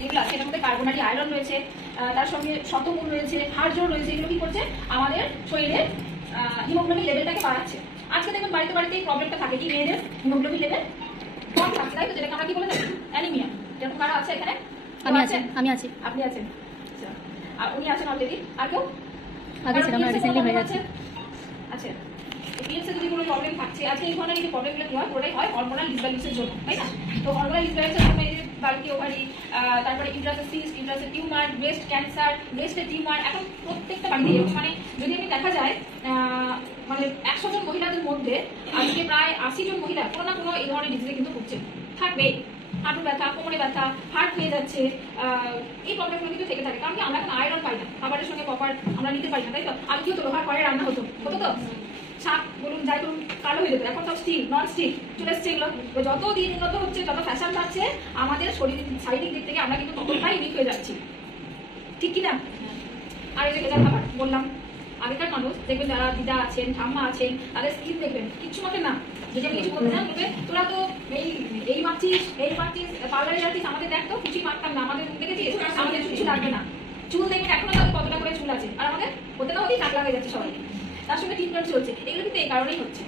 যেগুলো আছে এটার মধ্যে কার্বনারি আয়রন রয়েছে, তার সঙ্গে শতমূল রয়েছে, হাড়জোড় রয়েছে। এগুলো কি করছে আমাদের শরীরে হিমোগ্লোবিন লেভেলটাকে বাড়াচ্ছে। আজকে দেখুন বাড়িতে বাড়িতে এই প্রবলেমটা থাকে কি, মেয়েদের হিমোগ্লোবিন লেভেল কম থাকছে, তাই তো, যেটাকে আমরা কি বলে থাকি অ্যানিমিয়া। যেরকম কারা আছে এখানে? আমি আছি। আপনি আছেন, আর উনি আছেন অলরেডি। আর কেউ আগে ছিলাম না, রিসেন্টলি হয়ে গেছে। আচ্ছা, পিরিয়ডসে যদি কোনো প্রবলেম থাকছে, আজকে এই ধরনের যে প্রবলেমগুলো কি হয়, পুরোটাই হয় হরমোনাল ডিসব্যালেন্সের জন্য, তাই না? তো হরমোনাল ডিসব্যালেন্সের জন্য এই যে বাল্কি ওভারি, তারপরে ইউট্রাসের সিস্ট, ইউট্রাসের টিউমার, ব্রেস্ট ক্যান্সার, ব্রেস্টের টিউমার, এখন প্রত্যেকটা বাড়িতে এরকম, মানে যদি আমি দেখা যায় মানে 100 জন মহিলাদের মধ্যে আজকে প্রায় 80 জন মহিলা কোনো না কোনো এই ধরনের ডিজিজে কিন্তু ভুগছে, থাকবেই। হাঁটু ব্যথা, কোমরে ব্যথা, হার্ট হয়ে যাচ্ছে, এই প্রবলেমগুলো কিন্তু থেকে থাকে। কারণ কি আমরা এখন আয়রন পাই না, খাবারের সঙ্গে প্রপার আমরা নিতে পারি না, তাই তো? আগে কি হতো, লোহার কড়াই রান্না হতো তো, ছাপ বলুন যাই করুন কালো হয়ে যেত। এখন সব স্টিল, নন স্টিল চলে এসছে এগুলো। তো যত দিন উন্নত হচ্ছে, যত ফ্যাশন পাচ্ছে, আমাদের শারীরিক দিক থেকে আমরা কিন্তু ততটাই উইক হয়ে যাচ্ছি, ঠিক কিনা? আর এই যে ভেজাল খাবার বললাম, আগেকার মানুষ দেখবেন যারা দিদা আছেন, ঠাম্মা আছেন, তাদের স্কিন দেখবেন কিচ্ছু মাখে না। যদি আমি কিছু বলতে চান বলবে তোরা তো এই মারছিস, পার্লারে যাচ্ছিস, আমাদের দেখ তো কিছুই মারতাম না, আমাদের দেখেছিস, আমাদের কিছু লাগবে না। চুল দেখবেন এখনো তাদের কতটা করে চুল আছে, আর আমাদের হতে না হতেই টাকলা হয়ে যাচ্ছে সবাই। তার সঙ্গে ট্রিটমেন্ট চলছে, এগুলো কিন্তু এই কারণেই হচ্ছে।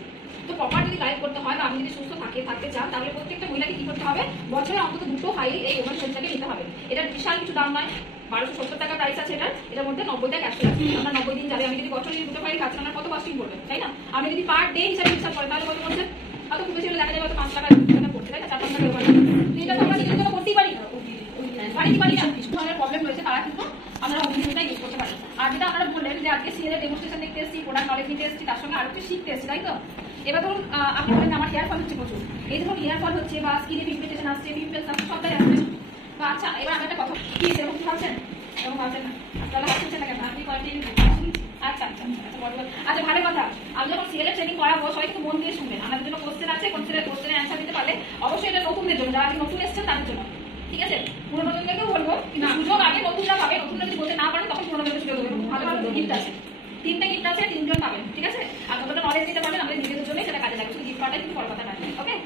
তো প্রপার যদি ডায়েট করতে হয় বা আপনি যদি সুস্থ থাকতে চান, তাহলে প্রত্যেকটা মহিলাকে কি করতে হবে, বছরে অন্তত 2 ফাইল এই ওভার সেন্টারকে নিতে হবে। এটার বিশাল কিছু দাম নয়, 1270 টাকা প্রাইস আছে এটার মধ্যে 90টা ক্যাপসুল আছে। আপনার 90 দিন যাবে। আমি যদি বছরে 2 ফাইল খাচ্ছি, আপনার কত কস্টিং পড়বে, তাই না? আপনি যদি পার ডে হিসাবে হিসাব করেন তাহলে কত পড়ছে? হয়তো খুব বেশি হলে দেখা যাবে 5 টাকা পড়ছে, তাই না? 4-5 টাকা ব্যাপার। এটা তো আমরা নিজের জন্য করতেই পারি না, পারি না। কিছু ধরনের প্রবলেম রয়েছে, তারা কিন্তু আমরা ওষুধটা ইউজ করতে পারি। আর যেটা আপনারা বললেন যে আজকে সিএল এর ডেমনস্ট্রেশন দেখতে এসেছি, প্রোডাক্ট নলেজ নিতে এসেছি, তার সঙ্গে আরো কিছু শিখতে এসেছি, তাই তো? এবার ধরুন আপনি বলেন আমার হেয়ার ফল হচ্ছে প্রচুর, এই ধরুন হেয়ার ফল হচ্ছে বা স্কিনে পিগমেন্টেশন আসছে, পিম্পলস আসছে, সবটাই আসছে। বা আচ্ছা, এবার আমি একটা কথা কি, সেরকম কি ভাবছেন? এরকম ভাবছেন না, তাহলে হাসছেন না কেন? আপনি কয়েকদিন আচ্ছা আচ্ছা আচ্ছা, ভালো কথা। আমি যখন সিএল এর ট্রেনিং করাবো, সবাই একটু মন দিয়ে শুনবেন। আমাদের জন্য কোশ্চেন আছে, কোশ্চেনের অ্যান্সার দিতে পারলে অবশ্যই এটা নতুনদের জন্য, যারা নতুন এসেছেন তাদের জন্য, ঠিক আছে? পুরোনো জনকেও বলবো, কিন্তু সুযোগ আগে নতুনরা পাবে। নতুনরা যদি বলতে না পারেন তখন পুরোনো জনকে সুযোগ দেবেন। ভালো ভালো গিফট আছে, 3টা গিফট আছে, 3 জন পাবেন, ঠিক আছে? আর যতটা নলেজ দিতে পারবেন আমাদের নিজেদের জন্য সেটা কাজে লাগবে। শুধু গিফট পাওয়াটাই কিন্তু বড় কথা নয়, ওকে?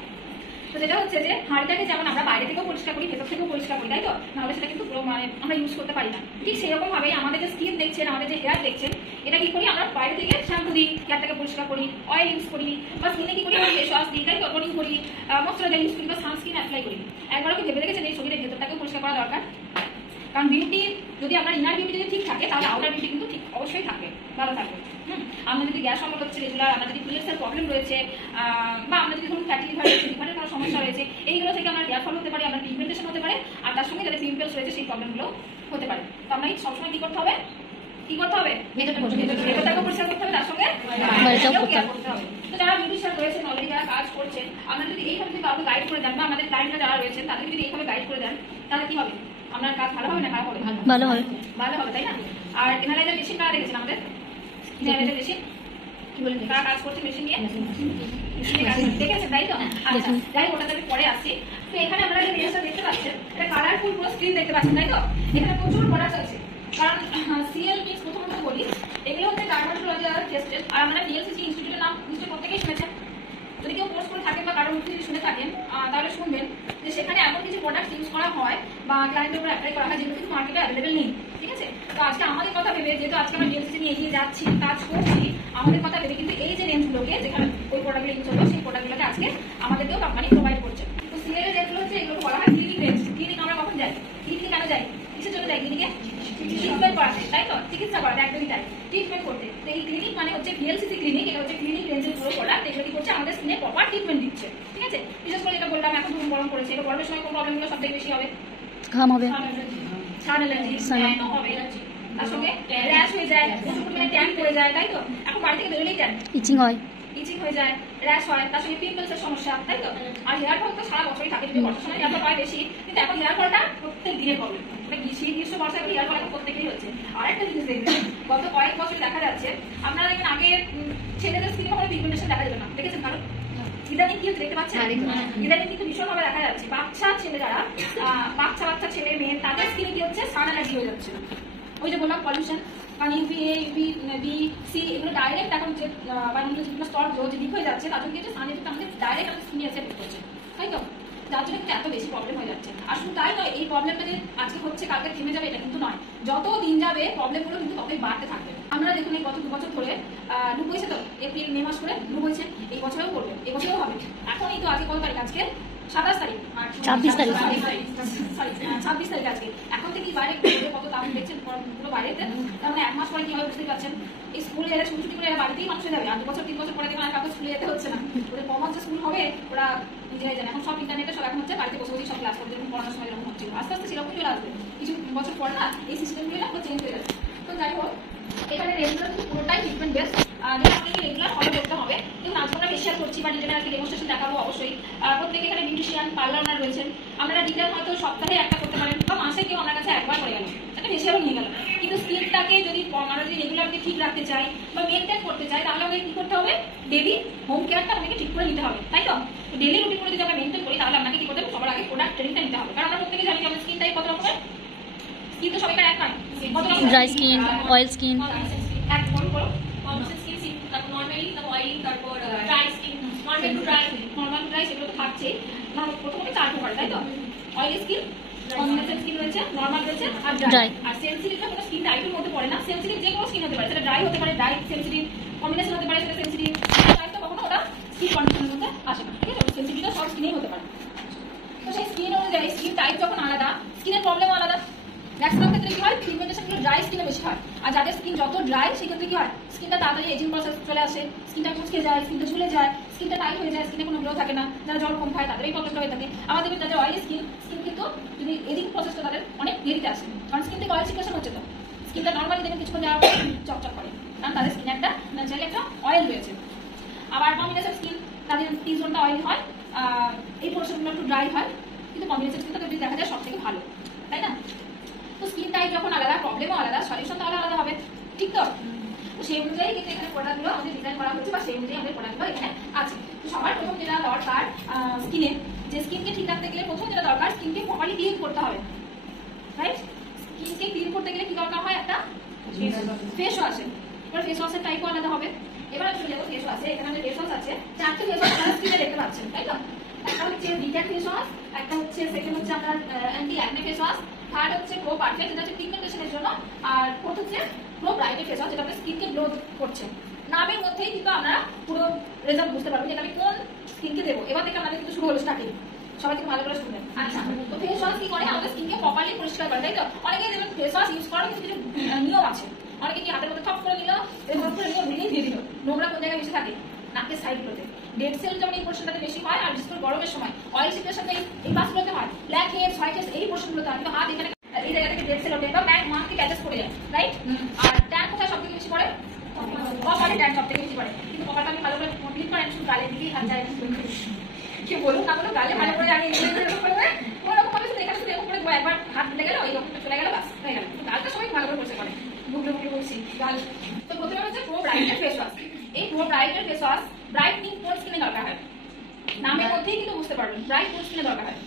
তো যেটা হচ্ছে যে হাড়িটাকে যেমন আমরা বাইরে থেকেও পরিষ্কার করি, ভেতর থেকেও পরিষ্কার করি, তাই তো? নাহলে সেটা কিন্তু পুরো মানে আমরা ইউজ করতে পারি না। ঠিক সেরকম ভাবে আমাদের যে স্কিন দেখছেন, আমাদের যে হেয়ার দেখছেন, এটা কি করি আমরা বাইরে থেকে শ্যাম্পু দিই, হেয়ারটাকে পরিষ্কার করি, অয়েল ইউজ করি, বা স্কিনে কি করি ফেস ওয়াশ দিই, তাই তো? টোনিং করি, ময়শ্চারাইজার ইউজ করি, বা সানস্ক্রিন অ্যাপ্লাই করি। একবারও কি ভেবে দেখেছেন এই শরীরের ভেতরটাকেও পরিষ্কার করা দরকার? কারণ বিউটি যদি আপনার ইনার বিউটি যদি ঠিক থাকে, তাহলে আউটার বিউটি কিন্তু ঠিক অবশ্যই থাকবে, ভালো থাকবে। আপনার যদি গ্যাস অম্বল হচ্ছে রেগুলার, আপনার যদি পিরিয়ডসের প্রবলেম রয়েছে, বা আপনার যদি ধরুন ফ্যাটি লিভারের কোনো সমস্যা রয়েছে, এইগুলো থেকে আপনার হেয়ার ফল হতে পারে, আপনার পিগমেন্টেশন হতে পারে, আর তার সঙ্গে যাদের পিম্পলস রয়েছে সেই প্রবলেমগুলো হতে পারে। তো আপনাকে সবসময় কি করতে হবে? ভেতরটাকে পরিষ্কার করতে হবে, তার সঙ্গে কেয়ার করতে হবে। তো যারা বিউটিশিয়ান রয়েছেন অলরেডি, যারা কাজ করছেন, আপনারা যদি এইভাবে যদি কাউকে গাইড করে দেন, বা আমাদের ক্লায়েন্টরা যারা রয়েছেন তাদের যদি এইভাবে গাইড করে দেন, তাহলে কি হবে? আপনার কাজ ভালো হবে না খারাপ হবে? ভালো হবে, ভালো হবে, তাই না? আর এনালাইজার মেশিন কারা দেখেছেন আমাদের? এনালাইজার মেশিন কি বলেন, কারা কাজ করছে মেশিন নিয়ে? দেখেছেন, তাই তো? আচ্ছা, যাই হোক, ওটাতে আমি পরে আসি। তো এখানে আপনারা যে জিনিসটা দেখতে পাচ্ছেন, এটা কালারফুল পুরো স্ক্রিন দেখতে পাচ্ছেন, তাই তো? এখানে প্রচুর প্রোডাক্ট আছে। কারণ সিএল মিক্স প্রথমত বলি, এগুলো হচ্ছে ডার্মাটোলজি আর টেস্টেড। আর আমরা ডিএলসিসি ইনস্টিটিউটের নাম নিশ্চয়ই প্রত্যেকেই শুনেছেন। যদি কেউ কোর্স করে থাকেন বা কারোর মুখে যদি শুনে থাকেন, তাহলে শুনবেন যে সেখানে এমন কিছু প্রোডাক্ট ইউজ করা হয় বা ক্লায়েন্টের উপর অ্যাপ্লাই করা হয় যেগুলো কিন্তু মার্কেটে অ্যাভেলেবেল নেই, ঠিক আছে? তো আজকে আমাদের কথা ভেবে, যেহেতু আজকে আমরা ডিএলসিসি নিয়ে এগিয়ে যাচ্ছি, কাজ করছি, আমাদের কথা ভেবে কিন্তু এই যে রেঞ্জগুলোকে, যেখানে ওই প্রোডাক্টগুলো ইউজ হলো, সেই প্রোডাক্টগুলোকে আজকে আমাদেরকেও কোম্পানি প্রোভাইড করছে। তো সিএল এর রেঞ্জগুলো হচ্ছে, এগুলো বলা হয় ক্লিনিক রেঞ্জ। ক্লিনিক আমরা কখন যাই? ক্লিনিকে কেন যাই? কিসের জন্য যাই ক্লিনিকে? ট্রিটমেন্ট করাতে, তাই তো? চিকিৎসা করাতে, একদমই তাই, ট্রিটমেন্ট করতে। তো এই ক্লিনিক মানে হচ্ছে ভিএলসিসি ক্লিনিক। এটা হচ্ছে ক্লিনিক রেঞ্জের পুরো প্রোডাক্ট। এগুলো কি করছে? আমাদের স্কিনে প্রপার ট্রিটমেন্ট দিচ্ছে, ঠিক আছে? বিশেষ করে যেটা বললাম, এখন ধরুন গরম পড়েছে, এটা গরমের সময় কোন প্রবলেমগুলো সবথেকে বেশি হবে? ঘাম হবে, সান অ্যালার্জি হবে, তার সঙ্গে র্যাশ হয়ে যায়, প্রচুর পরিমাণে ট্যান পড়ে যায়, তাই তো? এখন বাড়ি থেকে বেরোলেই ট্যান, ইচিং হয়, হয়ে যায়, র্যাশ হয়, তার সঙ্গে পিম্পলসের সমস্যা, তাই তো? আর হেয়ার ফল তো সারা বছরই থাকে, যদি বর্ষার সময় হেয়ার ফল হয় বেশি, কিন্তু এখন হেয়ার ফলটা প্রত্যেক দিনের প্রবলেম। গ্রীষ্ম বর্ষায় হেয়ার ফল এখন প্রত্যেকেই হচ্ছে। আর একটা জিনিস দেখবেন, গত কয়েক বছর দেখা যাচ্ছে, আপনারা দেখবেন আগে ছেলেদের স্কিনে কখনো পিগমেন্টেশন দেখা যেত না, দেখেছেন কারণ? ইদানিং কি দেখতে পাচ্ছেন? ইদানিং কিন্তু ভীষণভাবে দেখা যাচ্ছে বাচ্চা ছেলে, যারা বাচ্চা ছেলে মেয়ে, তাদের স্কিনে কি হচ্ছে? সান অ্যালার্জি হয়ে যাচ্ছে। ওই যে বললাম পলিউশন, কারণ ইউভিএ, ইউভি সি, এগুলো ডাইরেক্ট এখন যে বায়ুমণ্ডলের যেগুলো স্তর যে লিক হয়ে যাচ্ছে, তাদের কি হচ্ছে? সান এফেক্ট আমাদের ডাইরেক্ট আমাদের স্কিনে এসে এফেক্ট করছে, তাই তো? যার জন্য কিন্তু এত বেশি প্রবলেম হয়ে যাচ্ছে। আর শুধু তাই নয়, এই প্রবলেমটা যে আজকে হচ্ছে কালকে থেমে যাবে এটা কিন্তু নয়, যত দিন যাবে প্রবলেমগুলো কিন্তু ততই বাড়তে থাকবে। আমরা দেখুন এই গত 2 বছর ধরে লু বইছে, তো এপ্রিল মে মাস করে লু বইছে, এই বছরেও করবে, এই বছরেও হবে। এখনই তো আজকে কত তারিখ? আজকে 27 তারিখ, 26 তারিখ, সরি 26 তারিখ আজকে। এখন থেকেই বাইরে কত দাম দেখছেন পুরো বাইরেতে, তার মানে 1 মাস পরে কি হবে বুঝতেই পারছেন। এই স্কুলে এরা ছুটি করে এরা বাড়িতেই মানুষ হয়ে যাবে। আর 2 বছর 3 বছর পরে দেখবেন আর কাউকে স্কুলে যেতে হচ্ছে না, ওদের কমন যে স্কুল হবে ওরা নিজেরাই জানে। এখন সব ইন্টারনেটে সব এখন হচ্ছে বাড়িতে বসে বসেই সব ক্লাস করতে, যেরকম পড়ানোর সময় যেরকম হচ্ছিল, আস্তে আস্তে সেরকম চলে আসবে। কিছু বছর পরে না এই সিস্টেমগুলো না চেঞ্জ হয়ে যাবে। তো যাই হোক, এখানে রেগুলার কিন্তু পুরোটাই ট্রিটমেন্ট বেস, যেটা আপনাকে রেগুলার ফলো করতে হবে। দেখুন আজকে আমরা ফেশিয়াল করছি বা ডিটেল আজকে ডেমনস্ট্রেশন দেখাবো অবশ্যই। প্রত্যেকে এখানে বিউটিশিয়ান পার্লার রয়েছেন, আপনারা ডিটেল হয়তো সপ্তাহে একটা করতে পারেন বা মাসে কেউ আমার কাছে একবার করে গেল, একটা ফেশিয়ালও নিয়ে গেল। কিন্তু স্কিনটাকে যদি আমরা যদি রেগুলারলি ঠিক রাখতে চাই বা মেনটেন করতে চাই, তাহলে আমাদের কি করতে হবে? ডেলি হোম কেয়ারটা আমাদেরকে ঠিক করে নিতে হবে, তাই তো? ডেলি রুটিন করে যদি আমরা মেনটেন করি, তাহলে আপনাকে কি করতে হবে? সবার আগে প্রোডাক্ট ট্রেনিংটা নিতে হবে। কারণ আমরা প্রত্যেকে জানি যে আমাদের স্কিন টাইপ কত রকমের, স্কিন তো সবাইকার এক নয়, কত রকম, ড্রাই স্কিন, অয়েল স্কিন, এক বড় বড় স্কিন, তারপর নরমালি, তারপর অয়েলি, তারপর dry skin, normal to dry, সেগুলো তো থাকছেই। প্রথমত 4 প্রকার, তাই তো? অয়েলি স্কিন, কম্বিনেশন স্কিন রয়েছে, নরমাল রয়েছে আর ড্রাই। আর সেনসিটিভটা কোনো স্কিন টাইপের মধ্যে পড়ে না, সেনসিটিভ যে কোনো স্কিন হতে পারে, সেটা ড্রাই হতে পারে, ড্রাই সেনসিটিভ, কম্বিনেশন হতে পারে, সেটা সেনসিটিভ। টাইপ তো কখনো ওটা স্কিন কন্ডিশনের মধ্যে আসে না, ঠিক আছে? সেনসিটিভটা সব স্কিনেই হতে পারে। তো সেই স্কিন অনুযায়ী স্কিন টাইপ যখন আলাদা, স্কিনের প্রবলেমও আলাদা। ম্যাক্সিমাম ক্ষেত্রে কি হয়? পিগমেন্টেশনগুলো ড্রাই স্কিনে বেশি হয়। আর যাদের স্কিন যত ড্রাই, সেক্ষেত্রে কি হয়? স্কিনটা তাড়াতাড়ি এজিং প্রসেস চলে আসে, স্কিনটা কুচকে যায়, স্কিনটা ঝুলে যায়, স্কিনটা টাইট হয়ে যায়, স্কিনে কোনো গ্লো থাকে না। যারা জল কম খায় তাদের এই প্রবলেমটা হয়ে থাকে। আমাদের যাদের অয়েলি স্কিন কিন্তু যদি এজিং প্রসেসটা তাদের অনেক দেরিতে আসে, কারণ স্কিন থেকে অয়েল সিক্রেশন হচ্ছে, তো স্কিনটা নর্মালি দেখবেন কিছুক্ষণ যাওয়ার পরে চকচক করে, কারণ তাদের স্কিনে একটা ন্যাচারালি একটা অয়েল রয়েছে। আবার কম্বিনেশন স্কিন, তাদের টি জোনটা অয়েলি হয়, এই পোর্শনগুলো একটু ড্রাই হয়, কিন্তু কম্বিনেশন স্কিনটা যদি দেখা যায় সব থেকে ভালো, তাই না? তো স্কিন টাইপ যখন আলাদা, প্রবলেমও আলাদা, সলিউশন তাহলে আলাদা হবে, ঠিক তো? তো সেই অনুযায়ী কিন্তু এখানে প্রোডাক্টগুলো আমাদের ডিজাইন করা হচ্ছে বা সেই অনুযায়ী আমাদের প্রোডাক্টগুলো এখানে আছে। তো সবার প্রথম যেটা দরকার, স্কিনে যে স্কিনকে ঠিক রাখতে গেলে প্রথম যেটা দরকার, স্কিনকে প্রপারলি ক্লিন করতে হবে, রাইট? স্কিনকে ক্লিন করতে গেলে কি দরকার হয়? একটা ফেস ওয়াশ। এবার ফেস ওয়াশের টাইপও আলাদা হবে। এবার চলে যাবো ফেস ওয়াশে। এখানে আমাদের ফেস ওয়াশ আছে 4টে ফেস ওয়াশ, আপনারা স্ক্রিনে দেখতে পাচ্ছেন, তাই তো? একটা হচ্ছে ভিটার ফেস ওয়াশ, একটা হচ্ছে সেকেন্ড হচ্ছে আপনার anti acne face wash, third হচ্ছে প্রো পারফেক্ট, যেটা হচ্ছে পিগমেন্টেশনের জন্য, আর ফোর্থ হচ্ছে প্রো ব্রাইটের ফেস ওয়াশ, যেটা আপনার স্কিনকে গ্লো করছে। নামের মধ্যেই কিন্তু আমরা পুরো রেজাল্ট বুঝতে পারবো যে আমি কোন স্কিনকে দেবো। এবার থেকে আমাদের কিন্তু শুরু হলো স্টার্টিং, সবাই থেকে ভালো করে শুনবেন। আচ্ছা, তো ফেস ওয়াশ কি করে? আমাদের স্কিনকে প্রপারলি পরিষ্কার করে, তাই তো? অনেকেই দেখবেন ফেস ওয়াশ ইউজ করার কিছু কিছু নিয়ম আছে। অনেকে কি হাতের মধ্যে থপ করে নিল, এরকম করে নিয়ে ভেঙে দিয়ে দিল, নোংরা কোন জায়গায় বেশি থাকে? নাকের সাইডগুলোতে ডেড সেল যেমন এই পোর্শনটাতে বেশি হয়, আর বিশেষ করে গরমের সময় অয়েল সিচুয়েশন এই পাশগুলোতে হয়, ব্ল্যাক হেডস, হোয়াইট হেডস, এই পোর্শনগুলোতে হয়। কিন্তু হাত এখানে এই জায়গা থেকে ডেড সেল ওঠে বা ব্যাক মাস্কে ক্যাচেস করে যায়, রাইট? আর ট্যান কোথায় সব থেকে বেশি পড়ে? কপালে ট্যান সব থেকে বেশি পড়ে। কিন্তু কপালটা আমি ভালো করে কমপ্লিট করেন, শুধু গালের দিকেই হাত যায়, কি বলুন না বলো, গালে ভালো করে আগে এরকম করবে, ওরকম করে শুধু এখানে শুধু এরকম করে একবার হাত লেগে গেল, এই রকম চলে গেল, বাস হয়ে গেল। গালটা সবাই ভালো করে পরিষ্কার করে, বুকলে বুকলে বলছি গাল। তো প্রথমে হচ্ছে প্রো ব্রাইটের ফেস ওয়াশ। এই প্রো ব্রাইটের ফেস ওয়াশ ব্রাইটনিং কোন স্কিনে দরকার হয়? নামের মধ্যেই কিন্তু বুঝতে পারবেন ব্রাইট কোন স্কিনে দরকার হয়।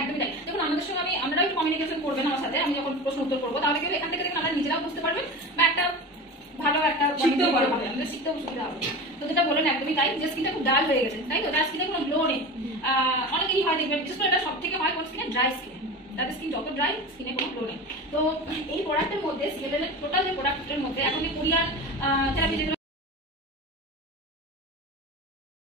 একদমই তাই। দেখুন আমাদের সঙ্গে আমরা একটু কমিউনিকেশন করবেন আমার সাথে, আমি যখন প্রশ্ন উত্তর করবো, তাহলে কিন্তু এখান থেকে দেখুন আমরা নিজেরাও বুঝতে পারবেন বা একটা ভালো একটা শিখতেও পারবো, আমাদের শিখতেও সুবিধা হবে। তো যেটা বলেন একদমই তাই, যে স্কিনটা খুব ডাল হয়ে গেছে, তাই তো? তার স্কিনে কোনো গ্লো নেই। অনেকেই হয় দেখবেন, বিশেষ করে এটা সব থেকে হয় কোন স্কিনে? ড্রাই স্কিনে। তাদের স্কিন যত ড্রাই, স্কিনে কোনো গ্লো নেই। তো এই প্রোডাক্টের মধ্যে সিএলএল এর টোটাল যে প্রোডাক্টের মধ্যে এখন কোরিয়ান থেরাপি যেগুলো